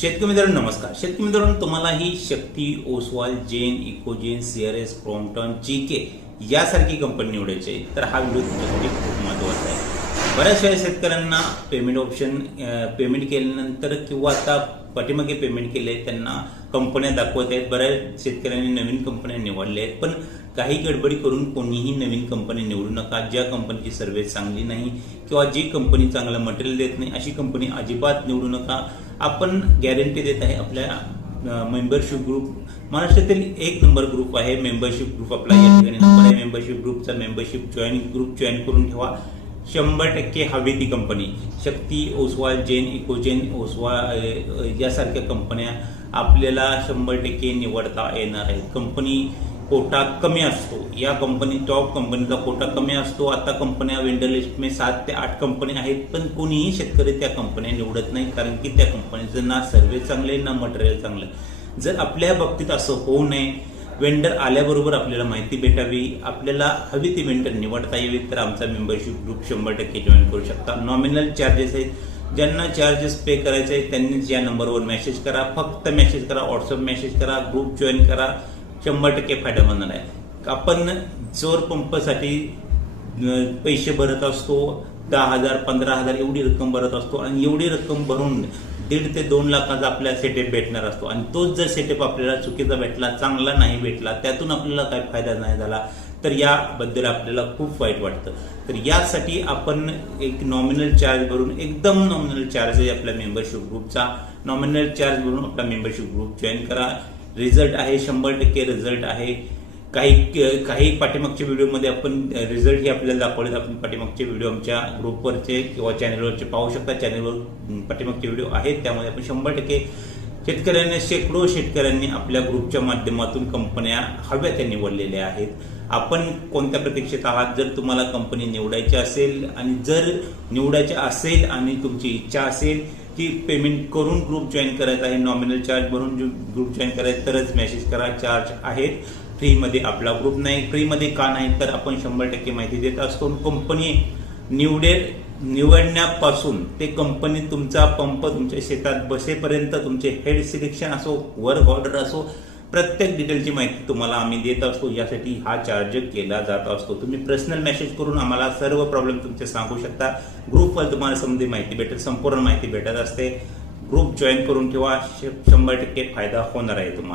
शेतकरी मित्रांनो नमस्कार. शेतकरी मित्रांनो तुम्हाला ही Shakti Oswal Jain Ecogen CRS Crompton G K यासारखी कंपनी निवडायची आहे. तर हा व्हिडिओ तुमच्यासाठी खूप महत्त्वाचा आहे. बऱ्याच वेळा शेतकऱ्यांना पेमेंट ऑप्शन पेमेंट केल्यानंतर किंवा आता पाठीमागे पेमेंट केले त्यांना कंपन्या दाखवत आहेत. बऱ्याच शेतकऱ्यांनी नवीन कंपन्या निवडल्या आहेत. पण काही गडबडी करून कोणीही नवीन कंपनी निवडू नका. ज्या कंपनीची सर्व्हिस चांगली नाही किंवा जी कंपनी चांगलं मटेरियल देत नाही अशी कंपनी अजिबात निवडू नका. आपण गॅरंटी देत आहे आपल्या मेंबरशिप ग्रुप महाराष्ट्रातील एक नंबर ग्रुप आहे मेंबरशिप ग्रुप आपला या ठिकाणी नंबर आहे मेंबरशिप ग्रुपचा मेंबरशिप जॉईन ग्रुप जॉईन करून ठेवा. शंभर टक्के हवी ती कंपनी शक्ती ओसवाल जेन इकोजेन ओसवा यासारख्या कंपन्या आपल्याला शंभर टक्के निवडता येणार आहेत. कंपनी कोटा कमी असतो. या कंपनी टॉप कंपनीचा कोटा कमी असतो. आता कंपन्या वेंडर लिस्टमध्ये सात ते आठ कंपन्या आहेत पण कोणीही शेतकरी त्या कंपन्या निवडत नाही कारण की त्या कंपनीचं ना सर्व्हिस चांगले ना मटेरियल चांगलं जर आपल्या बाबतीत असं होऊ नये वेंडर आल्याबरोबर आपल्याला माहिती भेटावी. आपल्याला हवी ती वेंडर निवडता यावी तर आमचा मेंबरशिप ग्रुप शंभर टक्के जॉईन करू शकता. नॉमिनल चार्जेस आहेत. ज्यांना चार्जेस पे करायचे आहेत त्यांनीच या नंबरवर मेसेज करा. फक्त मेसेज करा व्हॉट्सअप मेसेज करा ग्रुप जॉईन करा. शंभर टक्के फायदा होणार आहे. आपण जोर पंपसाठी पैसे भरत असतो दहा हजार पंधरा हजार एवढी रक्कम भरत असतो आणि एवढी रक्कम भरून दीड ते दोन लाखाचा आपल्याला सेटअप भेटणार असतो. आणि तोच जर सेटअप आपल्याला चुकीचा भेटला चांगला नाही भेटला त्यातून आपल्याला काय फायदा नाही झाला तर याबद्दल आपल्याला खूप वाईट वाटतं. तर यासाठी आपण एक नॉमिनल चार्ज भरून एकदम नॉमिनल चार्ज आहे आपल्या मेंबरशिप ग्रुपचा नॉमिनल चार्ज भरून आपला मेंबरशिप ग्रुप जॉईन करा. रिझल्ट आहे शंभर टक्के रिझल्ट आहे. काही काही पाठीमागच्या व्हिडिओमध्ये आपण रिझल्ट हे आपल्याला दाखवले आपण पाठीमागचे व्हिडिओ आमच्या ग्रुपवरचे किंवा चॅनलवरचे पाहू शकता. चॅनलवर पाठीमागचे व्हिडिओ आहेत. त्यामध्ये आपण शंभर टक्के शेतकऱ्यांनी शेकडो शेतकऱ्यांनी आपल्या ग्रुपच्या माध्यमातून कंपन्या हव्या त्या निवडलेल्या आहेत. आपण कोणत्या प्रतीक्षेत आहात? जर तुम्हाला कंपनी निवडायची असेल आणि जर निवडायची असेल आणि तुमची इच्छा असेल की पेमेंट करून ग्रुप जॉईन करायचा आहे नॉमिनल चार्ज भरून ग्रुप जॉईन करायचं तरच मेसेज करा. चार्ज आहेत. फ्रीमध्ये आपला ग्रुप नाही फ्रीमध्ये का नाही तर आपण शंभर टक्के माहिती देत असतो. कंपनी निवडेल निवडण्यापासून ते कंपनी तुमचा पंप तुमच्या शेतात बसेपर्यंत तुमचे हेड सिलेक्शन असो वर्क ऑर्डर असो प्रत्येक डिटेलची माहिती तुम्हाला आम्ही देत असतो. यासाठी हा चार्ज केला जात असतो. तुम्ही पर्सनल मेसेज करून आम्हाला सर्व प्रॉब्लेम तुमचे सांगू शकता. ग्रुपवर तुम्हाला संबंधी माहिती भेटेल संपूर्ण माहिती भेटत असते. ग्रुप जॉईन करून ठेवा. शंभर टक्के फायदा होणार आहे तुम्हाला.